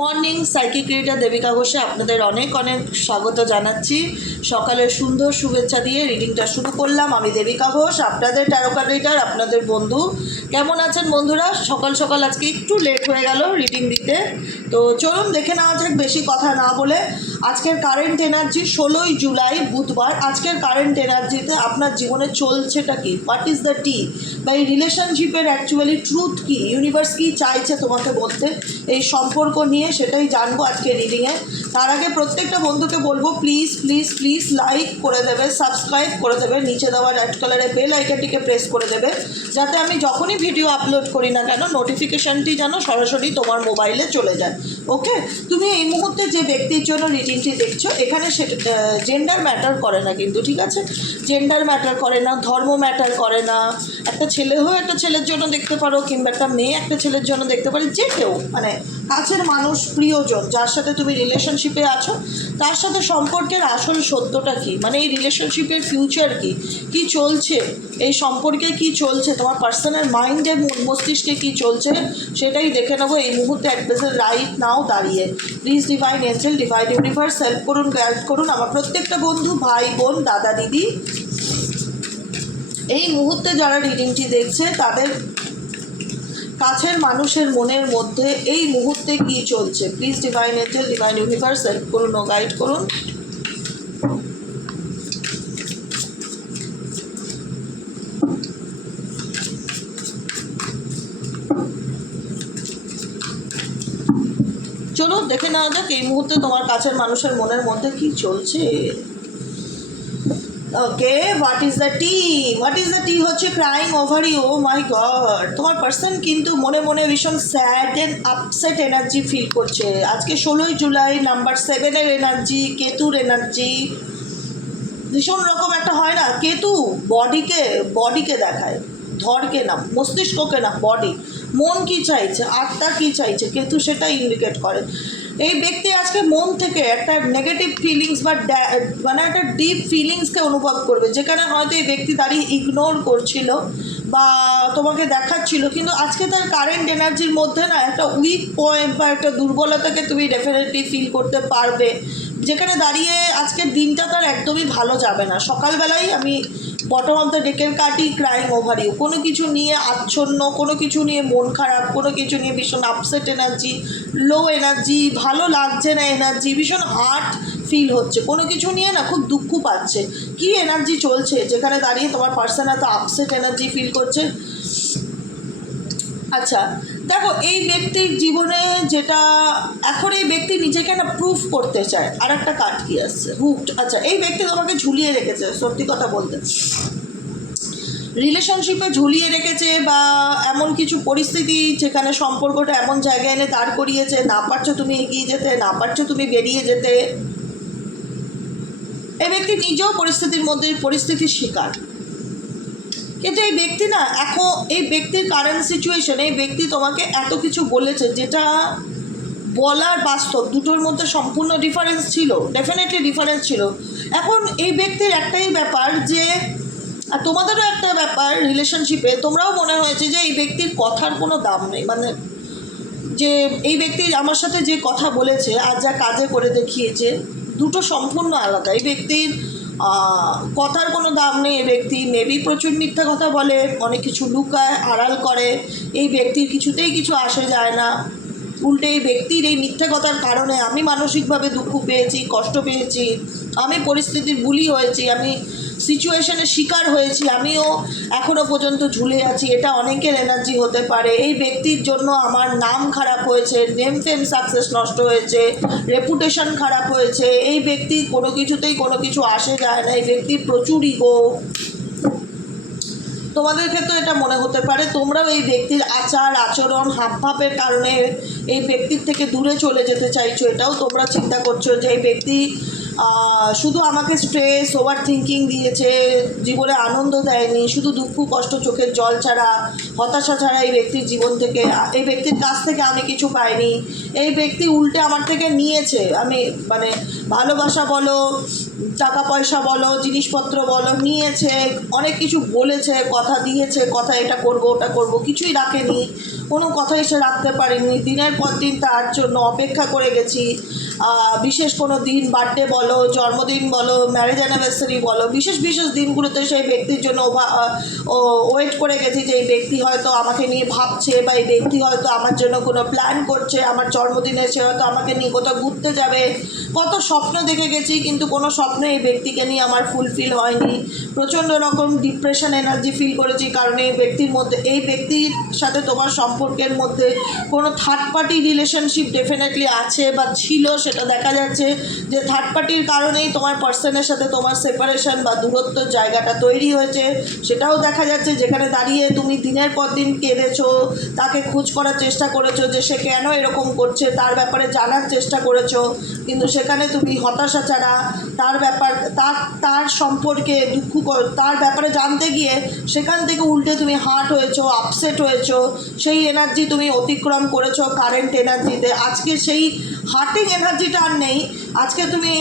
Morning psychic reader Devika ঘোষে আপনাদের অনেক অনেক স্বাগত জানাচ্ছি। সকালের সুন্দর শুভেচ্ছা দিয়ে রিডিংটা শুরু করলাম। আমি দেবিকা ঘোষ, আপনাদের টারকা রিডার আপনাদের বন্ধু। কেমন আছেন বন্ধুরা? সকাল সকাল আজকে একটু লেট হয়ে গেল রিডিং দিতে। তো চলুন দেখে নেওয়া যাক, বেশি কথা না বলে। আজকের কারেন্ট এনার্জি ষোলোই জুলাই, বুধবার। আজকের কারেন্ট এনার্জিতে আপনার জীবনে চলছেটা কি? হোয়াট ইজ দ্য টি বা এই রিলেশনশিপের অ্যাকচুয়ালি ট্রুথ কি? ইউনিভার্স কি চাইছে তোমাকে বলতে? এই সম্পর্ক নিয়ে সেটাই জানব আজকে রিডিংয়ে তার আগে প্রত্যেকটা বন্ধুকে বলব প্লিজ প্লিজ প্লিজ লাইক করে দেবে সাবস্ক্রাইব করে দেবে, নিচে দেওয়া রেড কালারের বেল আইকনটিকে প্রেস করে দেবে। যাতে আমি যখনই ভিডিও আপলোড করি না কেন নোটিফিকেশানটি যেন সরাসরি তোমার মোবাইলে চলে যায়। ওকে তুমি এই মুহূর্তে যে ব্যক্তির জন্য রিডিংটি দেখছ? এখানে সেটা জেন্ডার ম্যাটার করে না কিন্তু, ঠিক আছে? জেন্ডার ম্যাটার করে না, ধর্ম ম্যাটার করে না। একটা ছেলে হয়ে একটা ছেলের জন্য দেখতে পারো, কিংবা একটা মেয়ে একটা ছেলের জন্য দেখতে পারে, যে কেউ মানে কাছের মানুষ, প্রিয়জন, যার সাথে তুমি রিলেশনশিপে আছো, তার সাথে সম্পর্কের আসল সত্যটা কি? মানে এই রিলেশনশিপের ফিউচার কি? কি চলছে? এই সম্পর্কে কি চলছে? তোমার পার্সোনাল মাইন্ডে মস্তিষ্কে কি চলছে? সেটাই দেখে নেব। এই মুহূর্তে এক পেজের রাইট নাও দাঁড়িয়ে। Please divine angel divine universe help করুন গাইড করুন আমার প্রত্যেকটা বন্ধু, ভাই, বোন, দাদা, দিদি। এই মুহূর্তে যারা রিডিংটি দেখছে, তাদের কাছের মানুষের মনের মধ্যে এই মুহূর্তে কি চলছে? Please divine angel divine universe help করুন ও গাইড করুন। চলো দেখে নেওয়া যাক এই মুহূর্তে তোমার কাছের মানুষের মনের মধ্যে কি চলছে। Okay what is the T what is the T হচ্ছে crying over you my god তোমার পার্সন কিন্তু মনে মনে ভীষণ sad and upset energy feel করছে। আজকে ষোলোই জুলাই নাম্বার সেভেনের এনার্জি কেতুর এনার্জি ভীষণ রকম একটা হয় না? কেতু বডিকে বডিকে দেখায়। ধরকে না, মস্তিষ্ককে না বডি মন কি চাইছে, আত্মা কি চাইছে? কেতু সেটা ইন্ডিকেট করে। এই ব্যক্তি আজকে মন থেকে একটা নেগেটিভ ফিলিংস বা মানে একটা ডিপ ফিলিংসকে অনুভব করবে, যেখানে হয়তো এই ব্যক্তি দাঁড়িয়ে ইগনোর করছিল বা তোমাকে দেখাচ্ছিল, কিন্তু আজকে তার কারেন্ট এনার্জির মধ্যে না একটা উইক পয়েন্ট বা একটা দুর্বলতাকে তুমি ডেফিনেটলি ফিল করতে পারবে, যেখানে দাঁড়িয়ে আজকের দিনটা তার একদমই ভালো যাবে না। সকালবেলায় আমি বটম অফ দ্য ডেকের কাটি ক্রাইম ওভার ইউ কোনো কিছু নিয়ে আচ্ছন্ন, কোনো কিছু নিয়ে মন খারাপ, কোনো কিছু নিয়ে ভীষণ আপসেট এনার্জি লো এনার্জি ভালো লাগছে না এনার্জি ভীষণ হার্ট ফিল হচ্ছে। কোনো কিছু নিয়ে না খুব দুঃখ পাচ্ছে। কি এনার্জি চলছে? যেখানে দাঁড়িয়ে তোমার পার্সন এত আপসেট এনার্জি ফিল করছে? আচ্ছা দেখো, এই ব্যক্তির জীবনে যেটা এখন এই ব্যক্তি নিজেকে না প্রুফ করতে চায়, আর একটা কার্ড কি আসছে হুকড আচ্ছা এই ব্যক্তি তোমাকে ঝুলিয়ে রেখেছে, সত্যি কথা বলতে। রিলেশনশিপে ঝুলিয়ে রেখেছে বা এমন কিছু পরিস্থিতি যেখানে সম্পর্কটা এমন জায়গায় এনে দাঁড় করিয়েছে, না পারছ তুমি এগিয়ে যেতে, না পারছ তুমি বেরিয়ে যেতে। এই ব্যক্তি নিজেও পরিস্থিতির মধ্যে, পরিস্থিতির শিকার। কিন্তু এই ব্যক্তি না, এখন এই ব্যক্তির কারেন্ট সিচুয়েশন এই ব্যক্তি তোমাকে এত কিছু বলেছে যেটা বলার বাস্তব, দুটোর মধ্যে সম্পূর্ণ ডিফারেন্স ছিল ডেফিনেটলি ডিফারেন্স ছিল। এখন এই ব্যক্তির একটাই ব্যাপার যে, আর তোমাদেরও একটা ব্যাপার রিলেশনশিপে তোমরাও মনে হয়েছে যে এই ব্যক্তির কথার কোনো দাম নেই। মানে যে এই ব্যক্তি আমার সাথে যে কথা বলেছে, আর যা কাজে করে দেখিয়েছে, দুটো সম্পূর্ণ আলাদা। এই ব্যক্তির কথার কোনো দাম নেই। এই ব্যক্তি মেবি প্রচুর মিথ্যা কথা বলে, অনেক কিছু লুকায়, আড়াল করে। এই ব্যক্তির কিছুতেই কিছু আসে যায় না। উল্টে এই ব্যক্তির এই মিথ্যা কথার কারণে আমি মানসিকভাবে দুঃখ পেয়েছি, কষ্ট পেয়েছি। আমি পরিস্থিতির বুলি হয়েছি। আমি সিচুয়েশনের শিকার হয়েছি, আমিও এখনও পর্যন্ত ঝুলে আছি, এটা অনেকের এনার্জি হতে পারে। এই ব্যক্তির জন্য আমার নাম খারাপ হয়েছে নেম ফেম সাকসেস নষ্ট হয়েছে রেপুটেশন খারাপ হয়েছে, এই ব্যক্তি কোনো কিছুতেই কোনো কিছু আসে যায় না, এই ব্যক্তির প্রচুর ইগো তোমাদের ক্ষেত্রে এটা মনে হতে পারে, তোমরাও এই ব্যক্তির আচার, আচরণ হাবভাবের কারণে এই ব্যক্তির থেকে দূরে চলে যেতে চাইছো, এটাও তোমরা চিন্তা করছ যে এই ব্যক্তি শুধু আমাকে স্ট্রেস ওভার থিঙ্কিং দিয়েছে, জীবনে আনন্দ দেয়নি, শুধু দুঃখ, কষ্ট, চোখের জল ছাড়া, হতাশা ছাড়া এই ব্যক্তির জীবন থেকে, এই ব্যক্তির কাছ থেকে আমি কিছু পাইনি। এই ব্যক্তি উল্টে আমার থেকে নিয়েছে। আমি মানে ভালোবাসা বলো টাকা পয়সা বলো, জিনিসপত্র বলো, নিয়েছে, অনেক কিছু বলেছে, কথা দিয়েছে, কথা এটা করব, ওটা করব, কিছুই রাখেনি। কোনো কথাই সে রাখতে পারেনি। দিনের পর দিন তার জন্য অপেক্ষা করে গেছি। বিশেষ কোনো দিন বার্থডে বলো, জন্মদিন বলো ম্যারেজ অ্যানিভার্সারি বলো, বিশেষ বিশেষ দিনগুলোতে সেই ব্যক্তির জন্য ওয়েট করে গেছি যে এই ব্যক্তি হয়তো আমাকে নিয়ে ভাবছে বা এই ব্যক্তি হয়তো আমার জন্য কোনো প্ল্যান করছে, আমার জন্মদিনে সে হয়তো আমাকে নিয়ে কোথাও ঘুরতে যাবে। কত স্বপ্ন দেখে গেছি, কিন্তু কোনো স্বপ্ন এই ব্যক্তিকে নিয়ে আমার ফুলফিল হয়নি। প্রচণ্ড রকম ডিপ্রেশন এনার্জি ফিল করেছি, কারণ এই ব্যক্তির মধ্যে, এই ব্যক্তির সাথে তোমার সম্পর্কের মধ্যে কোনো থার্ড পার্টি রিলেশনশিপ ডেফিনেটলি আছে বা ছিল, সেটা দেখা যাচ্ছে যে থার্ড পার্টির কারণেই তোমার পার্সনের সাথে তোমার সেপারেশন বা দূরত্ব জায়গাটা তৈরি হয়েছে। সেটাও দেখা যাচ্ছে, যেখানে দাঁড়িয়ে তুমি দিনের পর দিন কেঁদেছো, তাকে খোঁজ করার চেষ্টা করেছ যে সে কেন এরকম করছে, তার ব্যাপারে জানার চেষ্টা করেছ, কিন্তু সেখানে তুমি হতাশা ছাড়া, তার ব্যাপার, তার তার সম্পর্কে দুঃখ তার ব্যাপারে জানতে গিয়ে সেখান থেকে উল্টে তুমি হার্ট হয়েছো, আপসেট হয়েছো, সেই এনার্জি তুমি অতিক্রম করেছ কারেন্ট এনার্জিতে। আজকে সেই হার্টিং এনার্জিটা আর নেই। আজকে তুমি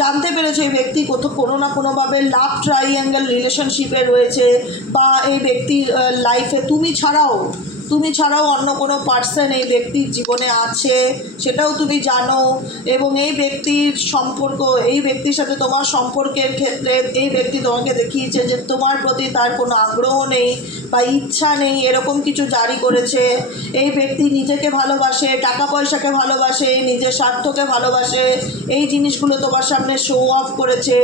জানতে পেরেছ এই ব্যক্তি কোথাও কোনো না কোনোভাবে লাভ ট্রাইঅ্যাঙ্গেল রিলেশনশিপে রয়েছে বা এই ব্যক্তির লাইফে তুমি ছাড়াও তুমি ছাড়াও অন্য কোনো পার্সন এই ব্যক্তির জীবনে আছে, সেটাও তুমি জানো এবং এই ব্যক্তির সম্পর্ক, এই ব্যক্তির সাথে তোমার সম্পর্কের ক্ষেত্রে এই ব্যক্তি তোমাকে দেখিয়েছে যে তোমার প্রতি তার কোনো আগ্রহ নেই বা ইচ্ছা নেই, এরকম কিছু জারি করেছে। এই ব্যক্তি নিজেকে ভালোবাসে, টাকা পয়সাকে ভালোবাসে, নিজের স্বার্থকে ভালোবাসে। এই জিনিসগুলো তোমার সামনে শো অফ করেছে।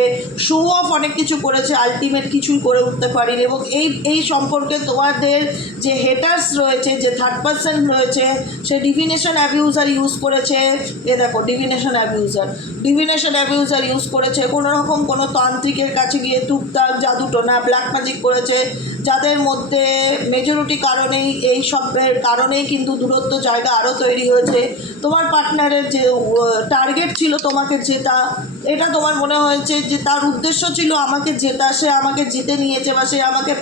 শো অফ অনেক কিছু করেছে আলটিমেট কিছুই করে উঠতে পারিনি এবং এই এই সম্পর্কে তোমাদের যে হেটার্স রয়েছে যে থার্ড পার্সন রয়েছে, সে ডিভিনেশন অ্যাবিউজার ইউজ করেছে। এ দেখো divination abuser divination abuser use করেছে, কোনো রকম কোনো তান্ত্রিকের কাছে গিয়ে টুকটাক জাদু টোনা ব্ল্যাক ম্যাজিক করেছে। যাদের মধ্যে মেজরিটি কারণেই এই সবের কারণেই কিন্তু দূরত্ব জায়গা আরও তৈরি হয়েছে। তোমার পার্টনারের যে টার্গেট ছিল তোমাকে জেতা, এটা তোমার মনে হয়েছে যে তার উদ্দেশ্য ছিল আমাকে জেতা, সে আমাকে জিতে নিয়েছে বা সে আমাকে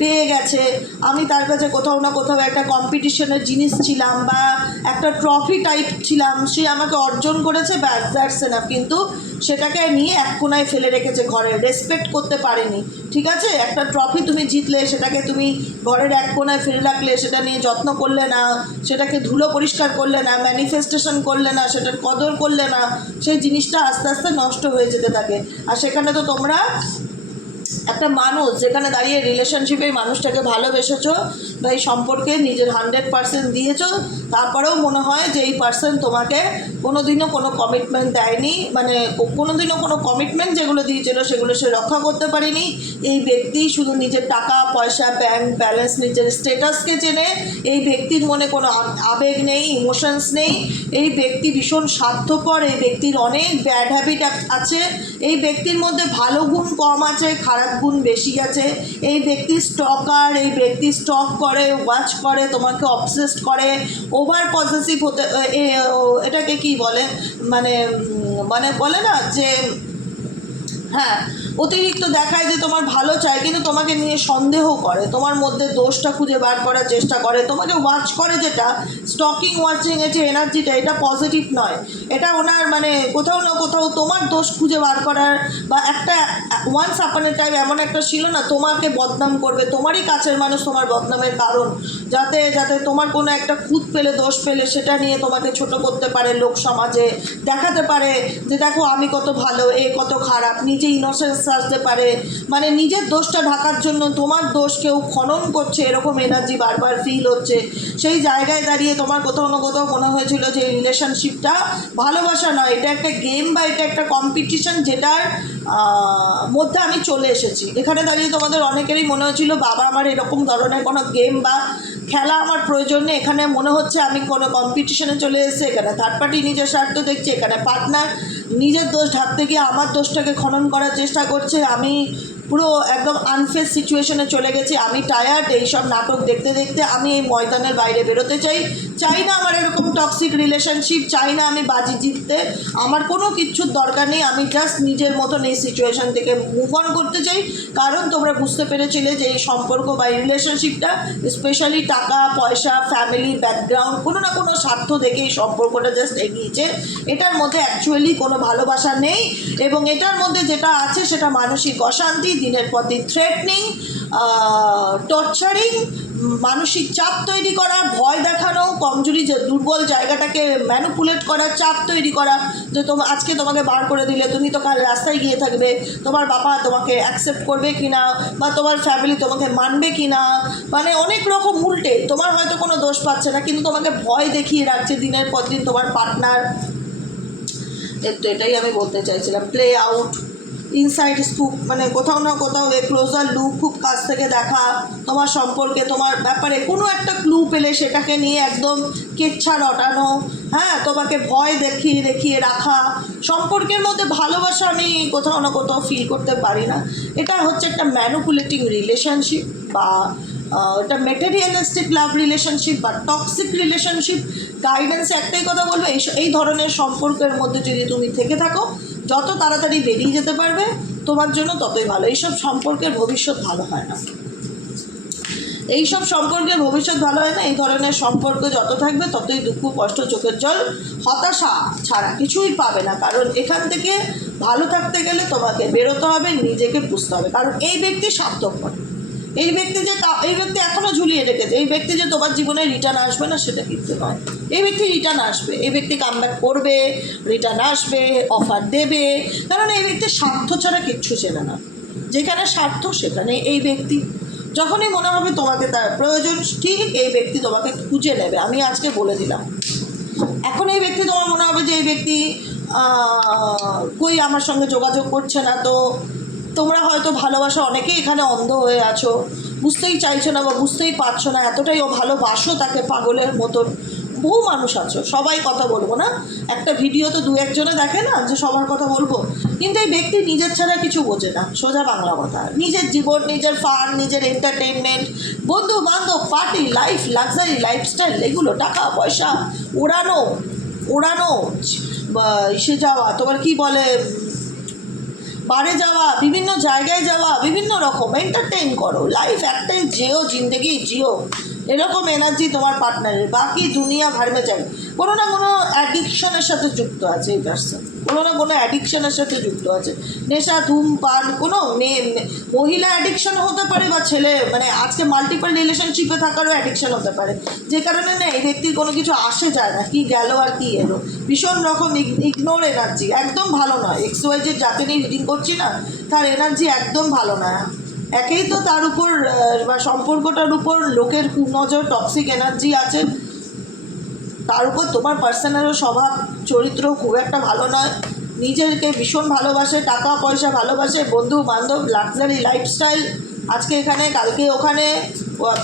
পেয়ে গেছে। আমি তার কাছে কোথাও না কোথাও একটা কম্পিটিশনের জিনিস ছিলাম বা একটা ট্রফি টাইপ ছিলাম, সে আমাকে অর্জন করেছে ব্যাস দ্যাটস এনাফ কিন্তু সেটাকে নিয়ে এক কোনায় ফেলে রেখেছে ঘরে। রেসপেক্ট করতে পারেনি, ঠিক আছে? একটা ট্রফি তুমি জিতলে, সেটাকে তুমি ঘরের এক কোনায় ফেলে রাখলে, সেটা নিয়ে যত্ন করলে না, সেটাকে ধুলো পরিষ্কার করলে না ম্যানিফেস্টেশন করলে না, সেটার কদর করলে না, সেই জিনিসটা আস্তে আস্তে নষ্ট হয়ে যেতে থাকে। আর সেখানে তো তোমরা একটা মানুষ যেখানে দাঁড়িয়ে রিলেশনশিপে মানুষটাকে ভালোবেসেছো বা এই সম্পর্কে নিজের হান্ড্রেড পার্সেন্ট দিয়েছ, তারপরেও মনে হয় যে এই পার্সন তোমাকে কোনো দিনও কোনো কমিটমেন্ট দেয়নি। মানে কোনো দিনও কোনো কমিটমেন্ট যেগুলো দিয়েছিল সেগুলো সে রক্ষা করতে পারেনি। এই ব্যক্তি শুধু নিজের টাকা, পয়সা ব্যাংক ব্যালেন্স নিজের স্টেটাসকে চেনে, এই ব্যক্তির মনে কোনো আবেগ নেই ইমোশনস নেই। এই ব্যক্তি ভীষণ স্বার্থপর, এই ব্যক্তির অনেক ব্যাড হ্যাবিট আছে। এই ব্যক্তির মধ্যে ভালো গুণ কম আছে, খারাপ গুণ বেশি আছে। এই ব্যক্তি স্টকার এই ব্যক্তি স্টক করে ওয়াচ করে, তোমাকে অবসেসড করে ওভার পজিটিভ হতে এটাকে কি বলে? মানে মানে বলে না যে হ্যাঁ অতিরিক্ত দেখায় যে তোমার ভালো চায়, কিন্তু তোমাকে নিয়ে সন্দেহ করে। তোমার মধ্যে দোষটা খুঁজে বার করার চেষ্টা করে। তোমাকে ওয়াচ করে যেটা স্টকিং ওয়াচিংয়ের যে এনার্জিটা, এটা পজিটিভ নয়। এটা ওনার মানে কোথাও না কোথাও তোমার দোষ খুঁজে বার করার বা একটা ওয়ান্স আপনের টাইম এমন একটা ছিল না, তোমাকে বদনাম করবে। তোমারই কাছের মানুষ তোমার বদনামের কারণ। যাতে যাতে তোমার কোনো একটা খুঁত পেলে, দোষ পেলে, সেটা নিয়ে তোমাকে ছোট করতে পারে লোক সমাজে। দেখাতে পারে যে দেখো, আমি কত ভালো, এ কত খারাপ, নিজে ইনোসেন্স আসতে পারে। মানে নিজের দোষটা ঢাকার জন্য, তোমার দোষ কেউ খনন করছে, এরকম এনার্জি বারবার ফিল হচ্ছে। সেই জায়গায় দাঁড়িয়ে তোমার কোথাও না কোথাও মনে হয়েছিল যে রিলেশনশিপটা ভালোবাসা নয়। এটা একটা গেম বা এটা একটা কম্পিটিশন যেটার মধ্যে আমি চলে এসেছি। এখানে দাঁড়িয়ে তোমাদের অনেকেরই মনে হয়েছিল, বাবা, আমার এরকম ধরনের কোনো গেম বা খেলা আমার প্রয়োজন নেই। এখানে মনে হচ্ছে আমি কোনো কম্পিটিশনে চলে এসেছি, এখানে থার্ড পার্টি নিজের স্বার্থ দেখছি, এখানে পার্টনার নিজের দোষ ঢাকতে গিয়ে আমার দোষটাকে খনন করার চেষ্টা করছে। আমি পুরো একদম আনফেস সিচুয়েশনে চলে গেছি। আমি টায়ার্ড এইসব নাটক দেখতে দেখতে আমি এই ময়দানের বাইরে বেরোতে চাই। চাই না আমার এরকম টক্সিক রিলেশনশিপ চাই না আমি বাজি জিততে। আমার কোনো কিচ্ছুর দরকার নেই, আমি জাস্ট নিজের মতন এই সিচুয়েশন থেকে মুভ অন করতে চাই। কারণ তোমরা বুঝতে পেরেছিলে যে এই সম্পর্ক বা এই রিলেশনশিপটা স্পেশালি টাকা, পয়সা ফ্যামিলি ব্যাকগ্রাউন্ড কোনো না কোনো স্বার্থ দেখে এই সম্পর্কটা জাস্ট এগিয়েছে। এটার মধ্যে অ্যাকচুয়ালি কোনো ভালোবাসা নেই এবং এটার মধ্যে যেটা আছে সেটা মানসিক অশান্তি, দিনের পর দিন থ্রেটনিং টর্চারিং মানসিক চাপ তৈরি করা, ভয় দেখানো, কমজোরি দুর্বল জায়গাটাকে ম্যানুপুলেট করা, চাপ তৈরি করা, যে তোমার আজকে তোমাকে বার করে দিলে, তুমি তো কাল রাস্তায় গিয়ে থাকবে, তোমার বাবা তোমাকে অ্যাকসেপ্ট করবে কি না বা তোমার ফ্যামিলি তোমাকে মানবে কি না মানে অনেক রকম উল্টে, তোমার হয়তো কোনো দোষ পাচ্ছে না, কিন্তু তোমাকে ভয় দেখিয়ে রাখছে দিনের পর দিন তোমার পার্টনার তো এটাই আমি বলতে চাইছিলাম প্লে আউট ইনসাইড স্কুপ মানে কোথাও না কোথাও এ ক্লোজার লুক খুব কাছ থেকে দেখা, তোমার সম্পর্কে, তোমার ব্যাপারে কোনো একটা ক্লু পেলে সেটাকে নিয়ে একদম কেচ্ছা রটানো হ্যাঁ তোমাকে ভয় দেখিয়ে দেখিয়ে রাখা, সম্পর্কের মধ্যে ভালোবাসা আমি কোথাও না কোথাও ফিল করতে পারি না। এটা হচ্ছে একটা ম্যানুপুলেটিং রিলেশনশিপ বা এটা মেটেরিয়ালিস্টিক লাভ রিলেশনশিপ বা টক্সিক রিলেশনশিপ গাইডেন্স একটাই কথা বলব, এই এই ধরনের সম্পর্কের মধ্যে যদি তুমি থেকে থাকো যত তাড়াতাড়ি বেরিয়ে যেতে পারবে, তোমার জন্য ততই ভালো। এইসব সম্পর্কের ভবিষ্যৎ ভালো হয় না। এইসব সম্পর্কে ভবিষ্যৎ ভালো হয় না, এই ধরনের সম্পর্ক যত থাকবে, ততই দুঃখ, কষ্ট, চোখের জল, হতাশা ছাড়া কিছুই পাবে না। কারণ এখান থেকে ভালো থাকতে গেলে তোমাকে বেরোতে হবে, নিজেকে বুঝতে হবে। কারণ এই ব্যক্তি স্বার্থপর। এই ব্যক্তি যে তা- এই ব্যক্তি এখনও ঝুলিয়ে রেখেছে। এই ব্যক্তি যে তোমার জীবনে রিটার্ন আসবে না, সেটা কিন্তু নয়। এই ব্যক্তি রিটার্ন আসবে। এই ব্যক্তি কামব্যাক করবে রিটার্ন আসবে অফার দেবে। কারণ এই ব্যক্তির স্বার্থ ছাড়া কিচ্ছু চেনে না। যেখানে স্বার্থ, সেখানে এই ব্যক্তি। যখনই মনে হবে তোমাকে তার প্রয়োজন, ঠিক এই ব্যক্তি তোমাকে খুঁজে নেবে। আমি আজকে বলে দিলাম। এখন এই ব্যক্তি তোমার মনে হবে যে এই ব্যক্তি কই আমার সঙ্গে যোগাযোগ করছে না, তো তোমরা হয়তো ভালোবাসা অনেকেই এখানে অন্ধ হয়ে আছো। বুঝতেই চাইছো না বা বুঝতেই পারছ না, এতটাই ও ভালোবাসো তাকে পাগলের মতন। বহু মানুষ আছো, সবাই কথা বলব না। একটা ভিডিও তো দু একজনে দেখে না যে সবার কথা বলব। কিন্তু এই ব্যক্তি নিজের ছাড়া কিছু বোঝে না, সোজা বাংলা কথা। নিজের জীবন, নিজের ফান নিজের এন্টারটেনমেন্ট বন্ধু বান্ধব পার্টি লাইফ লাক্সারি লাইফস্টাইল এগুলো, টাকা, পয়সা, ওড়ানো ওড়ানো, বা, ইসে যাওয়া, তোমার কি বলে বারে যাওয়া বিভিন্ন জায়গায় যাওয়া বিভিন্ন রকম এন্টারটেন করো। লাইফ একটাই যেও জিন্দেগি জিও। এরকম এনার্জি তোমার পার্টনারের বাকি দুনিয়া ভাড়মে যায়। কোনো না কোনো অ্যাডিকশনের সাথে যুক্ত আছে এই পার্সন কোনো না কোনো অ্যাডিকশনের সাথে যুক্ত আছে। নেশা, ধূমপান, কোনো মেয়ে মহিলা অ্যাডিকশন হতে পারে বা ছেলে মানে আজকে মাল্টিপল রিলেশনশিপে থাকারও অ্যাডিকশন হতে পারে। যে কারণে না এই ব্যক্তির কোনো কিছু আসে যায় না, কি গেল আর কি এলো। ভীষণ রকম ইগনোর এনার্জি একদম ভালো নয়। এক্স ওয়াই যে নিয়ে রিডিং করছি না, তার এনার্জি একদম ভালো না। একেই তো তার উপর বা সম্পর্কটার উপর লোকের কুনজর টক্সিক এনার্জি আছে। তার উপর তোমার পার্সোনালও স্বভাব, চরিত্র খুব একটা ভালো নয়। নিজেকে ভীষণ ভালোবাসে, টাকা পয়সা ভালোবাসে বন্ধু বান্ধব লাক্সারি লাইফস্টাইল আজকে এখানে, কালকে ওখানে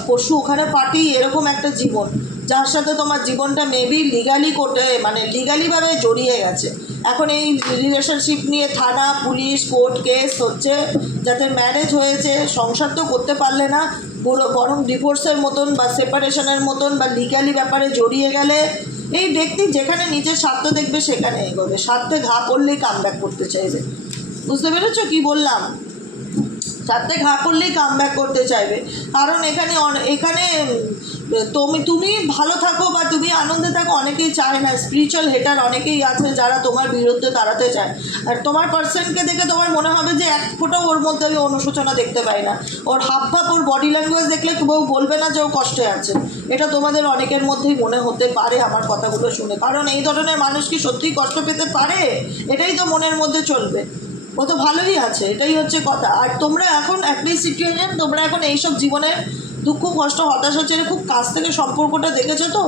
পশু ওখানে পার্টি এরকম একটা জীবন। যার সাথে তোমার জীবনটা মেবি লিগালি কোর্টে মানে লিগালিভাবে জড়িয়ে গেছে। এখন এই রিলেশনশিপ নিয়ে থানা, পুলিশ কোর্ট কেস হচ্ছে যাদের ম্যারেজ হয়েছে, সংসার তো করতে পারলে না, পুরো বরং ডিভোর্সের মতন বা সেপারেশনের মতন বা লিগালি ব্যাপারে জড়িয়ে গেলে, এই ব্যক্তি যেখানে নিজের স্বার্থ দেখবে সেখানে এগোবে। স্বার্থে ঘা পড়লেই কাম করতে চাইবে। বুঝতে পেরেছ কি বললাম? স্বার্থে ঘা পড়লেই কাম করতে চাইবে। কারণ এখানে এখানে তুমি তুমি ভালো থাকো বা তুমি আনন্দে থাকো, অনেকেই চায় না। স্পিরিচুয়াল হেটার অনেকেই আছে যারা তোমার বিরুদ্ধে দাঁড়াতে চায়। আর তোমার পার্সনকে দেখে তোমার মনে হবে যে এক ফোঁটাও ওর মধ্যে আমি অনুশোচনা দেখতে পাই না। ওর হাব ভাব ওর বডি ল্যাঙ্গুয়েজ দেখলে কেউ বলবে না যে ও কষ্টে আছে। এটা তোমাদের অনেকের মধ্যেই মনে হতে পারে আমার কথাগুলো শুনে। কারণ এই ধরনের মানুষ কি সত্যিই কষ্ট পেতে পারে? এটাই তো মনের মধ্যে চলবে। ও তো ভালোই আছে, এটাই হচ্ছে কথা। আর তোমরা এখন একটাই সিচুয়েশন তোমরা এখন এইসব জীবনের দুঃখ কষ্ট হতাশা ছেড়ে খুব কাছ থেকে সম্পর্কটা দেখেছ তো?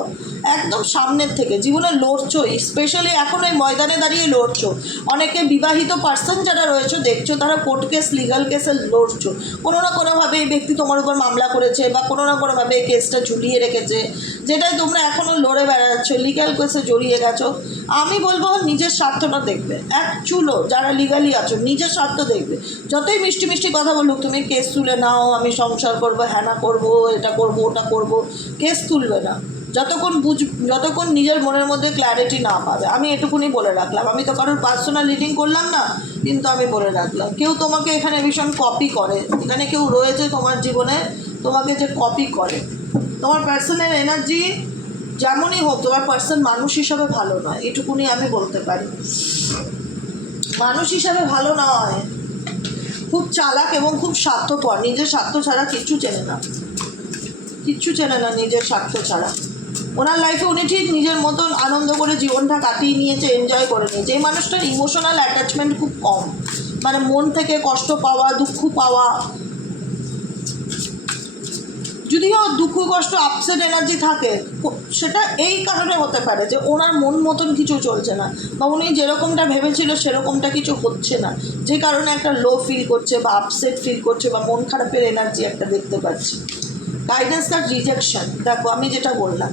একদম সামনের থেকে। জীবনে লড়ছো স্পেশালি এখন ওই ময়দানে দাঁড়িয়ে লড়ছো। অনেকে বিবাহিত পার্সন যারা রয়েছে, দেখছ তারা কোর্ট কেস লিগাল কেসে লড়ছো। কোনো না কোনোভাবে এই ব্যক্তি তোমার উপর মামলা করেছে বা কোনো না কোনোভাবে এই কেসটা ঝুলিয়ে রেখেছে। যেটাই তোমরা এখনও লড়ে বেড়াচ্ছ লিগাল কেসে জড়িয়ে গেছো, আমি বলব নিজের স্বার্থটা দেখবে। এক চুলো যারা লিগালি আছো, নিজের স্বার্থ দেখবে। যতই মিষ্টি মিষ্টি কথা বলুক, তুমি কেস তুলে নাও, আমি সংসার করব, হ্যানা করব, এটা করব, ওটা করব কেস তুলবে না। যতক্ষণ বুঝ, যতক্ষণ নিজের মনের মধ্যে ক্ল্যারিটি না পাবে। আমি এটুকুনি বলে রাখলাম। আমি তো কারোর পার্সোনাল রিডিং করলাম না, কিন্তু আমি বলে রাখলাম। কেউ তোমাকে এখানে ভীষণ কপি করে। এখানে কেউ রয়েছে তোমার জীবনে, তোমাকে যে কপি করে। তোমার পার্সোনাল এনার্জি যেমনই হোক, তোমার পার্সন মানুষ হিসাবে ভালো নয়। এটুকুনি আমি বলতে পারি। মানুষ হিসাবে ভালো নয় খুব চালাক এবং খুব স্বার্থপর। নিজের স্বার্থ ছাড়া কিচ্ছু চেনে না। কিচ্ছু চেনে না নিজের স্বার্থ ছাড়া। ওনার লাইফে উনি ঠিক নিজের মতন আনন্দ করে জীবনটা কাটিয়ে নিয়েছে এনজয় করে নিয়েছে। এই মানুষটার ইমোশনাল অ্যাটাচমেন্ট খুব কম। মানে মন থেকে কষ্ট পাওয়া, দুঃখ পাওয়া। যদিও দুঃখ, কষ্ট আপসেট এনার্জি থাকে সেটা এই কারণে হতে পারে যে ওনার মন মতন কিছু চলছে না। বা উনি যেরকমটা ভেবেছিল সেরকমটা কিছু হচ্ছে না। যে কারণে একটা লো ফিল করছে বা আপসেট ফিল করছে বা মন খারাপের এনার্জি একটা দেখতে পাচ্ছি। গাইডেন্স কার্ড রিজেকশন দেখো, আমি যেটা বললাম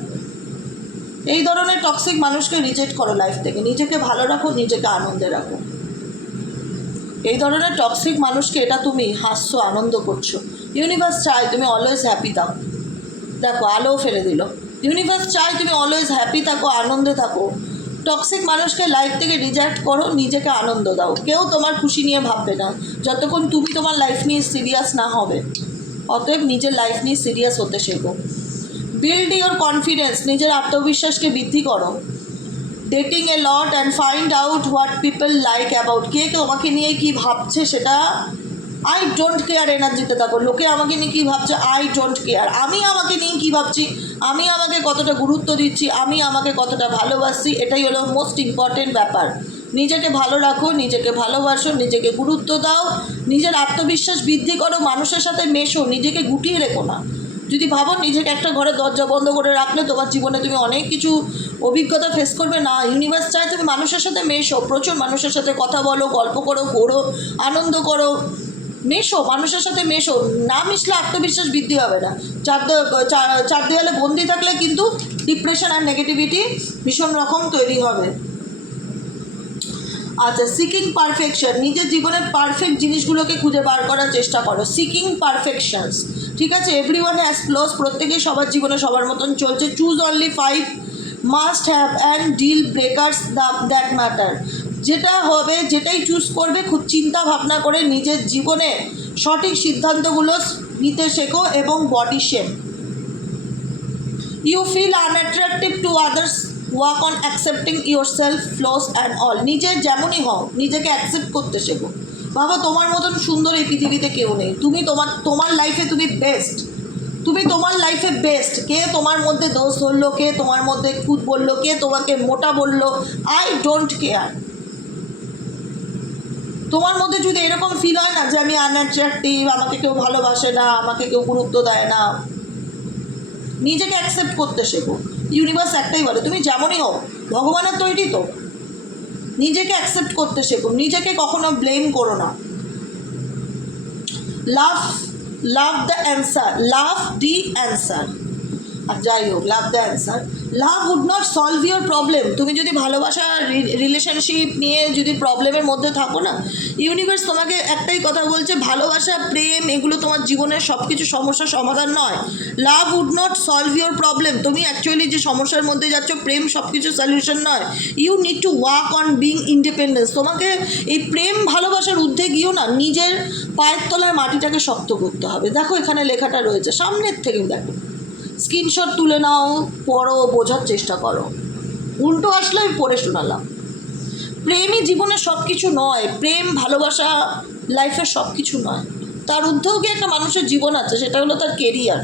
এই ধরনের টক্সিক মানুষকে রিজেক্ট করো লাইফ থেকে। নিজেকে ভালো রাখো, নিজেকে আনন্দে রাখো। এই ধরনের টক্সিক মানুষকে এটা তুমি হাসছো, আনন্দ করছ। ইউনিভার্স চাই তুমি অলওয়েজ হ্যাপি থাকো। দেখো, আলো ফেলে দিল। ইউনিভার্স চাই তুমি অলওয়েজ হ্যাপি থাকো, আনন্দে থাকো। টক্সিক মানুষকে লাইফ থেকে রিজেক্ট করো, নিজেকে আনন্দ দাও। কেউ তোমার খুশি নিয়ে ভাববে না। যতক্ষণ তুমি তোমার লাইফ নিয়ে সিরিয়াস না হবে, অতএব নিজের লাইফ নিয়ে সিরিয়াস হতে শেখো। বিল্ড ইওর কনফিডেন্স নিজের আত্মবিশ্বাসকে বৃদ্ধি করো। Dating a lot and find out what people like about কে তোমাকে নিয়ে কি ভাবছে সেটা আই ডোন্ট কেয়ার এনার্জিতে থাকো। লোকে আমাকে নিয়ে কী ভাবছে? আই ডোন্ট কেয়ার আমি আমাকে নিয়ে কী ভাবছি? আমি আমাকে কতটা গুরুত্ব দিচ্ছি? আমি আমাকে কতটা ভালোবাসি এটাই হলো মোস্ট ইম্পর্টেন্ট ব্যাপার। নিজেকে ভালো রাখো, নিজেকে ভালোবাসো, নিজেকে গুরুত্ব দাও, নিজের আত্মবিশ্বাস বৃদ্ধি করো, মানুষের সাথে মেশো, নিজেকে গুটিয়ে রেখো না। যদি ভাবো নিজেকে একটা ঘরে দরজা বন্ধ করে রাখলে তোমার জীবনে তুমি অনেক কিছু অভিজ্ঞতা ফেস করবে। না ইউনিভার্স চাই তুমি মানুষের সাথে মেশো, প্রচুর মানুষের সাথে কথা বলো, গল্প করো, ঘোরো, আনন্দ করো, মেশো, মানুষের সাথে মেশো। না মিশলে আত্মবিশ্বাস বৃদ্ধি হবে না। চার- চার দেওয়ালে বন্দি থাকলে কিন্তু ডিপ্রেশন আর নেগেটিভিটি ভীষণ রকম তৈরি হবে। আচ্ছা সিকিং পারফেকশন নিজের জীবনের পারফেক্ট জিনিসগুলোকে খুঁজে বার করার চেষ্টা করো। সিকিং পারফেকশনস ঠিক আছে? এভরি ওয়ান হ্যাজ ফ্লোস প্রত্যেকেই সবার জীবনে সবার মতন চলছে। Choose only five must have and deal breakers that matter যেটা হবে, যেটাই চুজ করবে, খুব চিন্তা ভাবনা করে নিজের জীবনে সঠিক সিদ্ধান্তগুলো নিতে শেখো এবং body shape you feel unattractive to others work on accepting your self flaws and all নিজের যেমনই হও, নিজেকে অ্যাকসেপ্ট করতে শেখো। বাবা, তোমার মতন সুন্দর এই পৃথিবীতে কেউ নেই। তুমি তোমার তোমার লাইফে তুমি বেস্ট তুমি তোমার লাইফে বেস্ট কে তোমার মধ্যে দোষ ধরলো, কে তোমার মধ্যে খুদ বলল, কে তোমাকে মোটা বলল আই ডোন্ট কেয়ার তোমার মধ্যে যদি এরকম ফিল হয় না যে আমি আনঅ্যাট্রাকটিভ আমাকে কেউ ভালোবাসে না, আমাকে কেউ গুরুত্ব দেয় না, নিজেকে অ্যাকসেপ্ট করতে শেখো। ইউনিভার্স একটাই বলে, তুমি যেমনই হও, ভগবানের তৈরি তো। নিজেকে অ্যাকসেপ্ট করতে শেখো। নিজেকে কখনো ব্লেম করো না। Love love the answer love the answer আর যাই হোক love the answer love would not solve your problem তুমি যদি ভালোবাসা রিলেশনশিপ নিয়ে যদি প্রবলেমের মধ্যে থাকো না ইউনিভার্স তোমাকে একটাই কথা বলছে, ভালোবাসা, প্রেম, এগুলো তোমার জীবনের সব কিছু সমস্যার সমাধান নয়। Love would not solve your problem তুমি অ্যাকচুয়ালি যে সমস্যার মধ্যে যাচ্ছ, প্রেম সব কিছু সলিউশন নয়। You need to work on being independence তোমাকে এই প্রেম ভালোবাসার ঊর্ধ্বে গিয়েও না, নিজের পায়ের তলার মাটিটাকে শক্ত করতে হবে। দেখো এখানে লেখাটা রয়েছে, সামনের থেকে দেখো। স্ক্রিনশট তুলে নাও, পড়ো, বোঝার চেষ্টা করো। উল্টো আসলে আমি পড়ে শোনালাম। প্রেমই জীবনের সব কিছু নয়, প্রেম, ভালোবাসা লাইফের সব কিছু নয়। তার কি একটা মানুষের জীবন আছে? সেটা হলো তার কেরিয়ার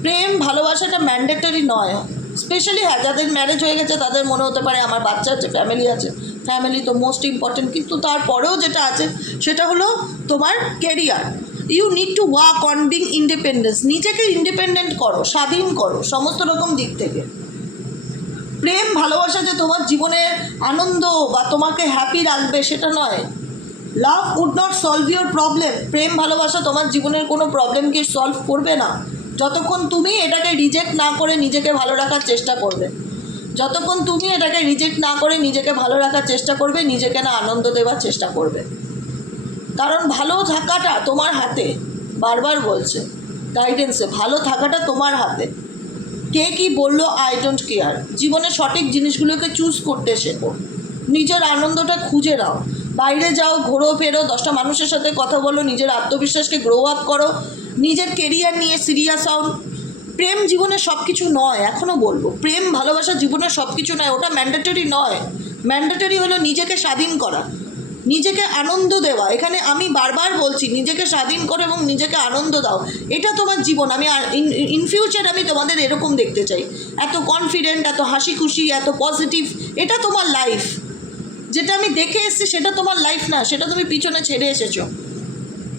প্রেম, ভালোবাসাটা ম্যান্ডেটরি নয়। স্পেশালি হ্যাঁ যাদের ম্যারেজ হয়ে গেছে, তাদের মনে হতে পারে আমার বাচ্চা আছে ফ্যামিলি আছে। ফ্যামিলি তো মোস্ট ইম্পর্টেন্ট কিন্তু তারপরেও যেটা আছে, সেটা হলো তোমার career you need to work on being independence নিজেকে ইন্ডিপেন্ডেন্ট করো, স্বাধীন করো, সমস্ত রকম দিক থেকে। প্রেম, ভালোবাসা যে তোমার জীবনে আনন্দ বা তোমাকে হ্যাপি রাখবে, সেটা নয়। Love would not solve your problem প্রেম, ভালোবাসা তোমার জীবনের কোনো প্রবলেমকে সলভ করবে না। যতক্ষণ তুমি এটাকে রিজেক্ট না করে নিজেকে ভালো রাখার চেষ্টা করবে। যতক্ষণ তুমি এটাকে রিজেক্ট না করে নিজেকে ভালো রাখার চেষ্টা করবে, নিজেকে না আনন্দ দেওয়ার চেষ্টা করবে। কারণ ভালো থাকাটা তোমার হাতে। বারবার বলছে গাইডেন্সে ভালো থাকাটা তোমার হাতে। কে কি বলল? আই ডোন্ট কেয়ার জীবনে সঠিক জিনিসগুলোকে চুজ করতে শেখো। নিজের আনন্দটা খুঁজে নাও। বাইরে যাও, ঘোরো, ফেরো, দশটা মানুষের সাথে কথা বলো, নিজের আত্মবিশ্বাসকে গ্রো আপ করো, নিজের কেরিয়ার নিয়ে সিরিয়াস হও। প্রেম জীবনে সব কিছু নয় এখনও বলব। প্রেম ভালোবাসা জীবনে সব কিছু নয়, ওটা ম্যান্ডেটরি নয়। ম্যান্ডেটরি হলো নিজেকে স্বাধীন করা। নিজেকে আনন্দ দেওয়া। এখানে আমি বারবার বলছি, নিজেকে স্বাধীন করো এবং নিজেকে আনন্দ দাও। এটা তোমার জীবন। আমি ইন ফিউচার আমি তোমাদের এরকম দেখতে চাই। এত কনফিডেন্ট এত হাসি খুশি এত পজিটিভ এটা তোমার লাইফ যেটা আমি দেখে এসেছি, সেটা তোমার লাইফ না। সেটা তুমি পিছনে ছেড়ে এসেছ।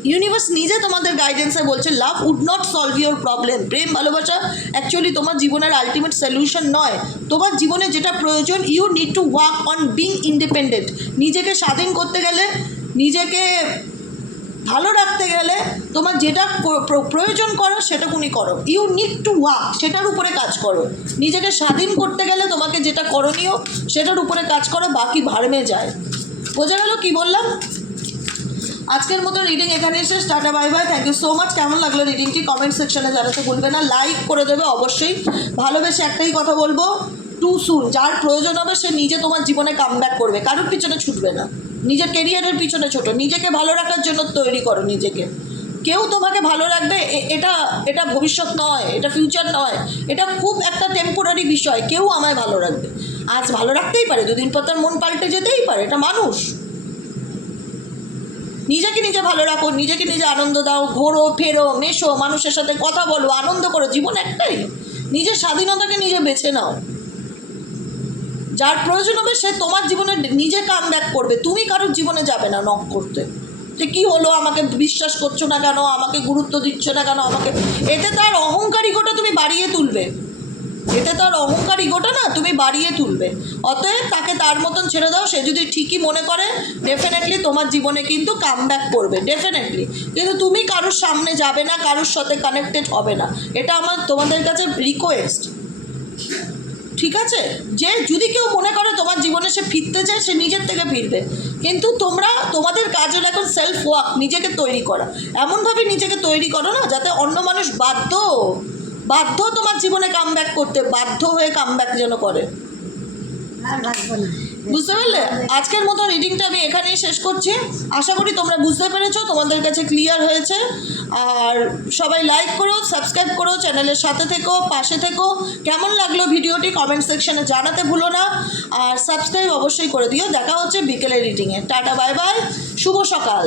ইউনিভার্স নিজে তোমাদের গাইডেন্সে বলছে love would not solve your problem প্রেম, ভালোবাসা অ্যাকচুয়ালি তোমার জীবনের আলটিমেট সলিউশন নয়। তোমার জীবনে যেটা প্রয়োজন you need to work on being independent নিজেকে স্বাধীন করতে গেলে, নিজেকে ভালো রাখতে গেলে তোমার যেটা প্র- প্র- প্রয়োজন করো, সেটাকুনি করো। ইউ নিড টু ওয়ার্ক সেটার উপরে কাজ করো। নিজেকে স্বাধীন করতে গেলে তোমাকে যেটা করণীয়, সেটার উপরে কাজ করো, বাকি ভারমে যায়। বোঝা গেল কী বললাম? আজকের মতো রিডিং এখানে এসে tata bye bye thank you so much কেমন লাগল রিডিংটি কমেন্ট সেকশনে জানাতে ভুলবে না। লাইক করে দেবে অবশ্যই। ভালোবেসে একটাই কথা বলব টু সুন যার প্রয়োজন হবে, সে নিজে তোমার জীবনে কাম করবে। কারোর পিছনে ছুটবে না। নিজের কেরিয়ারের পিছনে ছোটো। নিজেকে ভালো রাখার জন্য তৈরি করো নিজেকে। কেউ তোমাকে ভালো রাখবে এটা এটা ভবিষ্যৎ নয়, এটা ফিউচার নয়। এটা খুব একটা টেম্পোরারি বিষয়। কেউ আমায় ভালো রাখবে। আজ ভালো রাখতেই পারে। দুদিন পর তার মন পাল্টে যেতেই পারে। এটা মানুষ। নিজেকে নিজে ভালো রাখো, নিজেকে নিজে আনন্দ দাও, ঘোরো, ফেরো, মেশো, মানুষের সাথে কথা বলো, আনন্দ করো, জীবন একটাই। নিজের স্বাধীনতাকে নিজে বেছে নাও। যার প্রয়োজন হবে সে তোমার জীবনে নিজে কাম ব্যাক করবে। তুমি কারোর জীবনে যাবে না নক করতে। যে কী হলো, আমাকে বিশ্বাস করছ না কেন? আমাকে গুরুত্ব দিচ্ছ না কেন? আমাকে এতে তার অহংকার ইগোটা তুমি বাড়িয়ে তুলবে। এতে আর অহংকার ইগোটা না, তুমি বাড়িয়ে তুলবে। অতএব তাকে তার মতন ছেড়ে দাও, সে যদি ঠিকই মনে করে ডেফিনেটলি তোমার জীবনে কিন্তু কাম ব্যাক করবে ডেফিনেটলি কিন্তু তুমি কারোর সামনে যাবে না, কারোর সাথে কানেক্টেড হবে না। এটা আমার, তোমাদের কাছে রিকোয়েস্ট ঠিক আছে? যে যদি কেউ মনে করে তোমার জীবনে সে ফিরতে চায়, সে নিজের থেকে ফিরবে। কিন্তু তোমরা, তোমাদের কাজ হলো এখন সেলফ ওয়ার্ক নিজেকে তৈরি করা। এমনভাবে নিজেকে তৈরি করো না, যাতে অন্য মানুষ বাধ্য বাধ্য তোমার জীবনে কাম করতে বাধ্য হয়ে কাম যেন করে। বুঝতে পারলে? আজকের মতো রিডিংটা আমি এখানেই শেষ করছি। আশা করি তোমরা বুঝতে পেরেছ তোমাদের কাছে ক্লিয়ার হয়েছে। আর সবাই লাইক করো সাবস্ক্রাইব করো চ্যানেলের সাথে থেকো পাশে থেকো। কেমন লাগল ভিডিওটি কমেন্ট সেকশনে জানাতে ভুলো না। আর সাবস্ক্রাইব অবশ্যই করে দিও। দেখা হচ্ছে বিকেলের রিডিংয়ে টাটা বাই বাই শুভ সকাল।